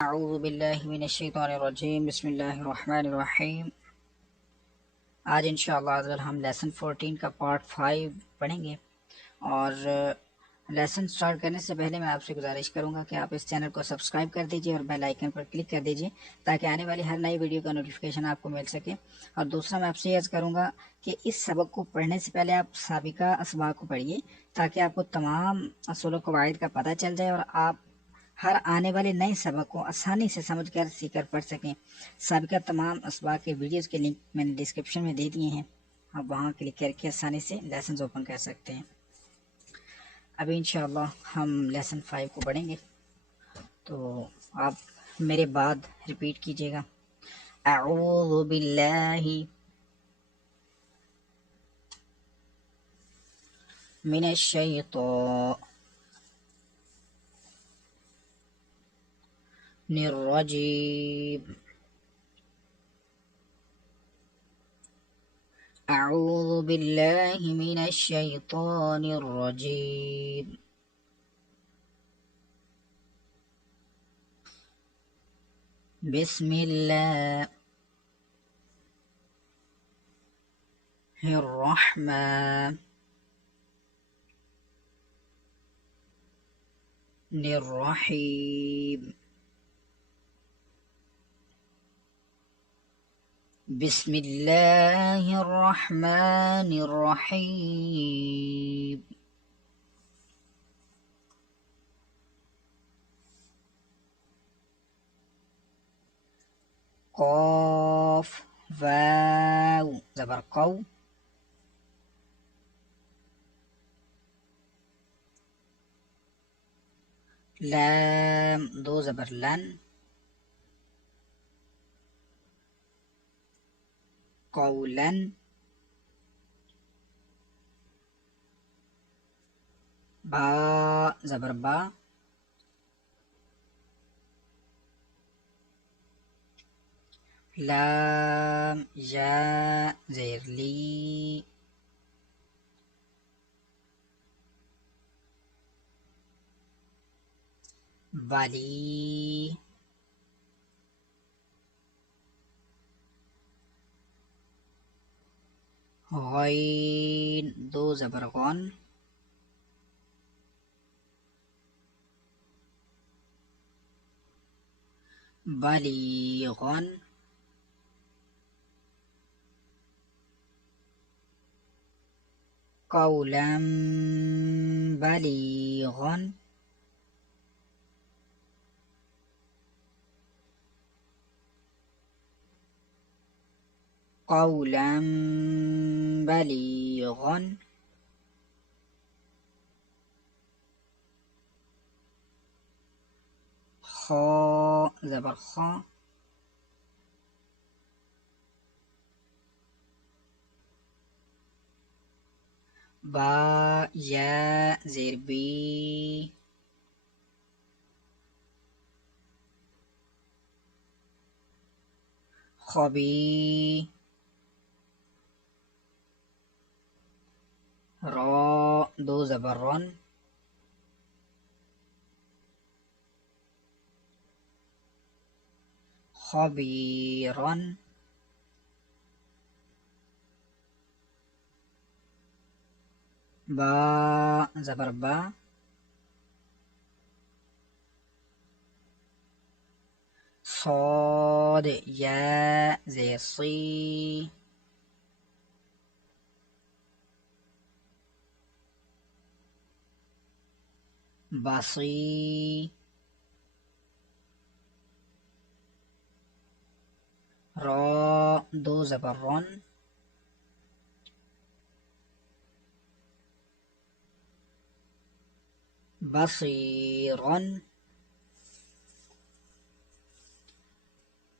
अऊज़ु बिल्लाहि मिनश्शैतानिर्रजीम बिस्मिल्लाहिर्रहमानिर्रहीम। आज इंशाअल्लाह हम लेसन 14 का पार्ट 5 पढ़ेंगे। और लेसन स्टार्ट करने से पहले मैं आपसे गुजारिश करूंगा कि आप इस चैनल को सब्सक्राइब कर दीजिए और बेल आइकन पर क्लिक कर दीजिए ताकि आने वाली हर नई वीडियो का नोटिफिकेशन आपको मिल सके। और दूसरा, मैं आपसे अर्ज़ करूंगा कि इस सबक को पढ़ने से पहले आप साबिका असबाक को पढ़िए ताकि आपको तमाम असूल कवायद का पता चल जाए और आप हर आने वाले नए सबक को आसानी से समझकर सीखकर पढ़ सकें। साबिका तमाम असबाक के वीडियोस के लिंक मैंने डिस्क्रिप्शन में दे दिए हैं, आप वहां क्लिक करके आसानी से लेसन ओपन कर सकते हैं। अभी इंशाअल्लाह हम लेसन 5 को पढ़ेंगे, तो आप मेरे बाद रिपीट कीजिएगा। अऊज़ु बिल्लाहि मिनश्शैतानिर्रजीम। अऊज़ु बिल्लाहि मिनश्शैतानिर्रजीम। बिस्मिल्लाहिर्रहमानिर्रहीम। बिस्मिल्लाहिर्रहमानिर्रहीम। क़ाफ वाव ज़बर क़ौ, लाम दो ज़बर लन, क़ौलन, बा ज़बर बा, लाम या ज़ेर ली, वली, गैन दो ज़बर गौन, बलीगन, क़ौलन बलीगन, क़ौलन बलीगन, खा ज़बर खा, बा या ज़ेर बी, खबी, रा दो ज़बर रन, खबीरन, बा ज़बर बा, صاد या ज़ेर सी, बसी, रा दो ज़बर रन, बसीरन।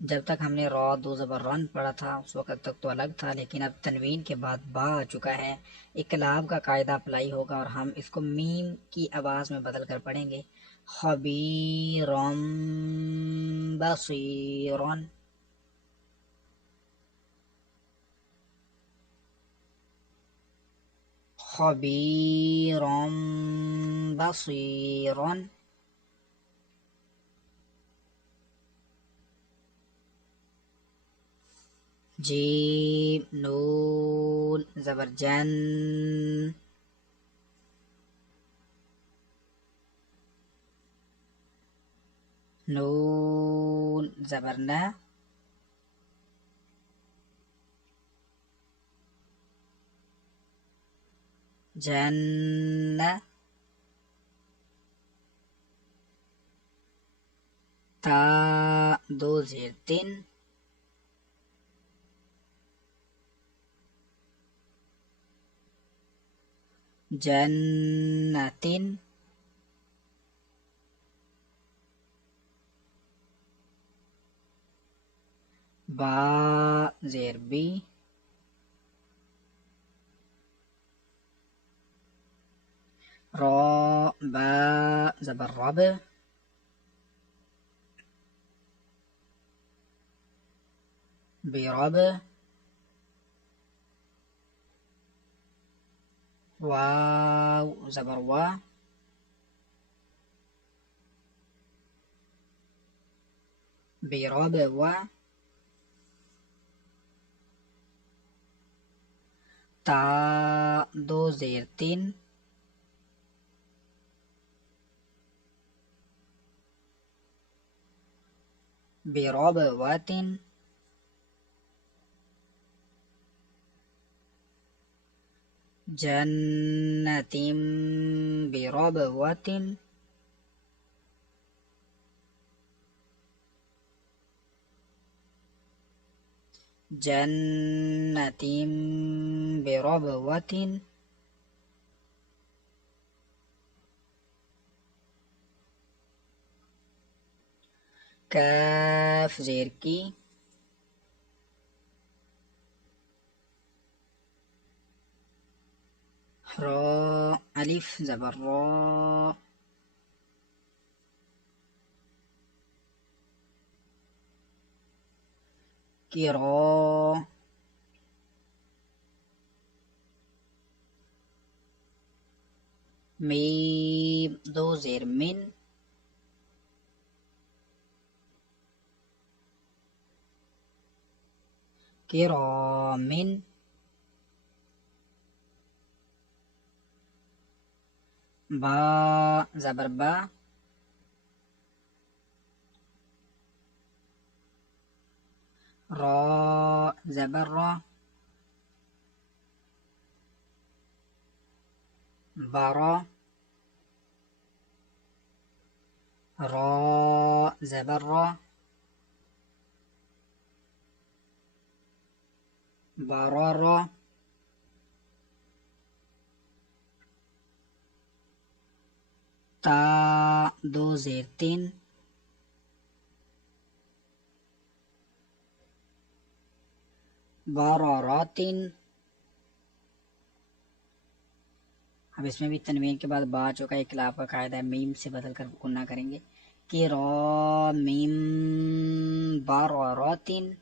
जब तक हमने रॉ दो ज़बर रन पढ़ा था उस वक़्त तक तो अलग था, लेकिन अब तनवीन के बाद बा आ चुका है, इक़लाब का कायदा अप्लाई होगा और हम इसको मीम की आवाज़ में बदल कर पढ़ेंगे। खबीरम बसीरन, खबीरम बसीरन, जीम नून ज़बर जन, नून ज़बर न, जन्न, ता दो ज़ेर तीन, जन्नतिन, बा ज़ेर बी, रा बा ज़बर रब, बिरब, वाव ज़बर वा, बिरब वा, ता दो ज़ेर तीन, बिरब वातिन, जन्नतिम बिरब वातिन, जन्नतिम बिरब वातिन, काफ ज़ेर की, रा अलिफ ज़बर रा, किरा, मीम दो ज़ेर मिन, किरामिन, बा ज़बर बा, रा ज़बर रा, बरा, रा ज़बर रा, बरारा, ता दो ज़ेर तीन, बरारातिन। अब इसमें भी तनवीन के बाद बा जो का इखलाफ का कायदा है, मीम से बदल कर गुन्ना करेंगे। किरामिम बरारातिन,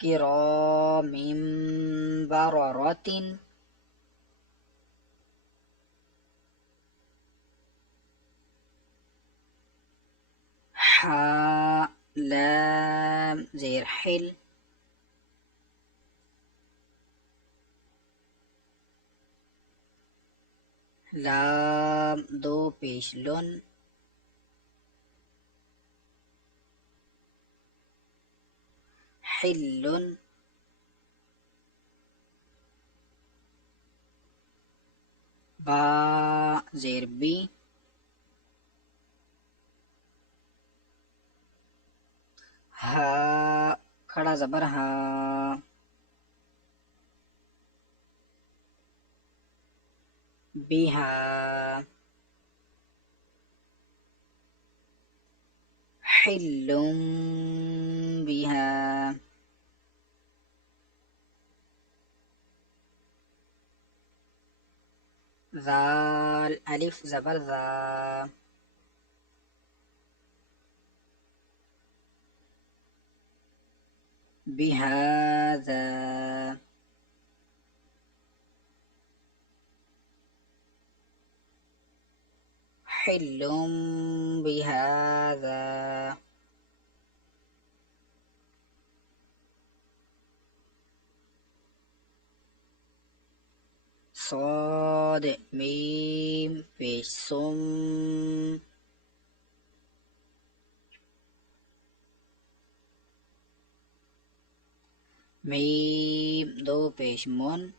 किरामिम बरारातिन, हा लाम ज़ेर हिल, लाम दो पेश लुन, हिल्लुन, बा ज़ेर बी, हा खड़ा ज़बर हा, बिहा, हिल्लुम बिहा, ज़ाल अलिफ ज़बर ज़ा, बिहाज़ा, हिल्लुम बिहाज़ा, सॉद मीम पेश सुम, मीम दो पेश मुन,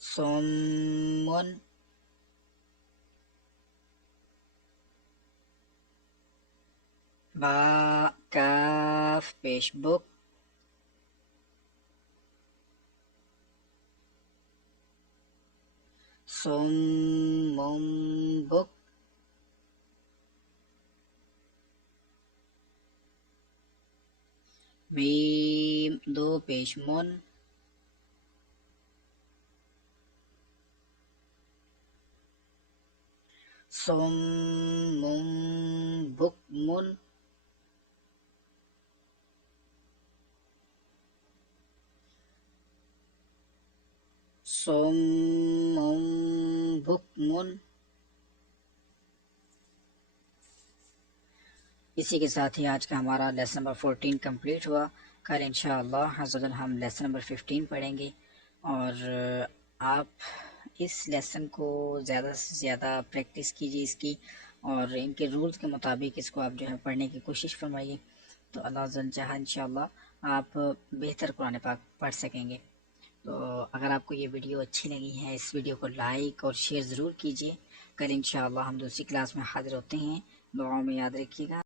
सुम्मुन, बा काफ पेश बुक, सुम्मुम बुक, मीम दो पेश मुन, सुम्मुम बुकमुन, सुम्मुम बुकमुन। इसी के साथ ही आज का हमारा लेसन नंबर 14 कंप्लीट हुआ। कल इंशाअल्लाह अज़्ज़वजल हम लेसन नंबर 15 पढ़ेंगे और आप इस लेसन को ज़्यादा से ज़्यादा प्रैक्टिस कीजिए इसकी, और इनके रूल्स के मुताबिक इसको आप जो है पढ़ने की कोशिश फरमाइए, तो अल्लाह जल चाहा इंशाअल्लाह आप बेहतर कुरान पाक पढ़ सकेंगे। तो अगर आपको ये वीडियो अच्छी लगी है, इस वीडियो को लाइक और शेयर ज़रूर कीजिए। कल इंशाअल्लाह हम दूसरी क्लास में हाज़िर होते हैं। दुआओं में याद रखिएगा।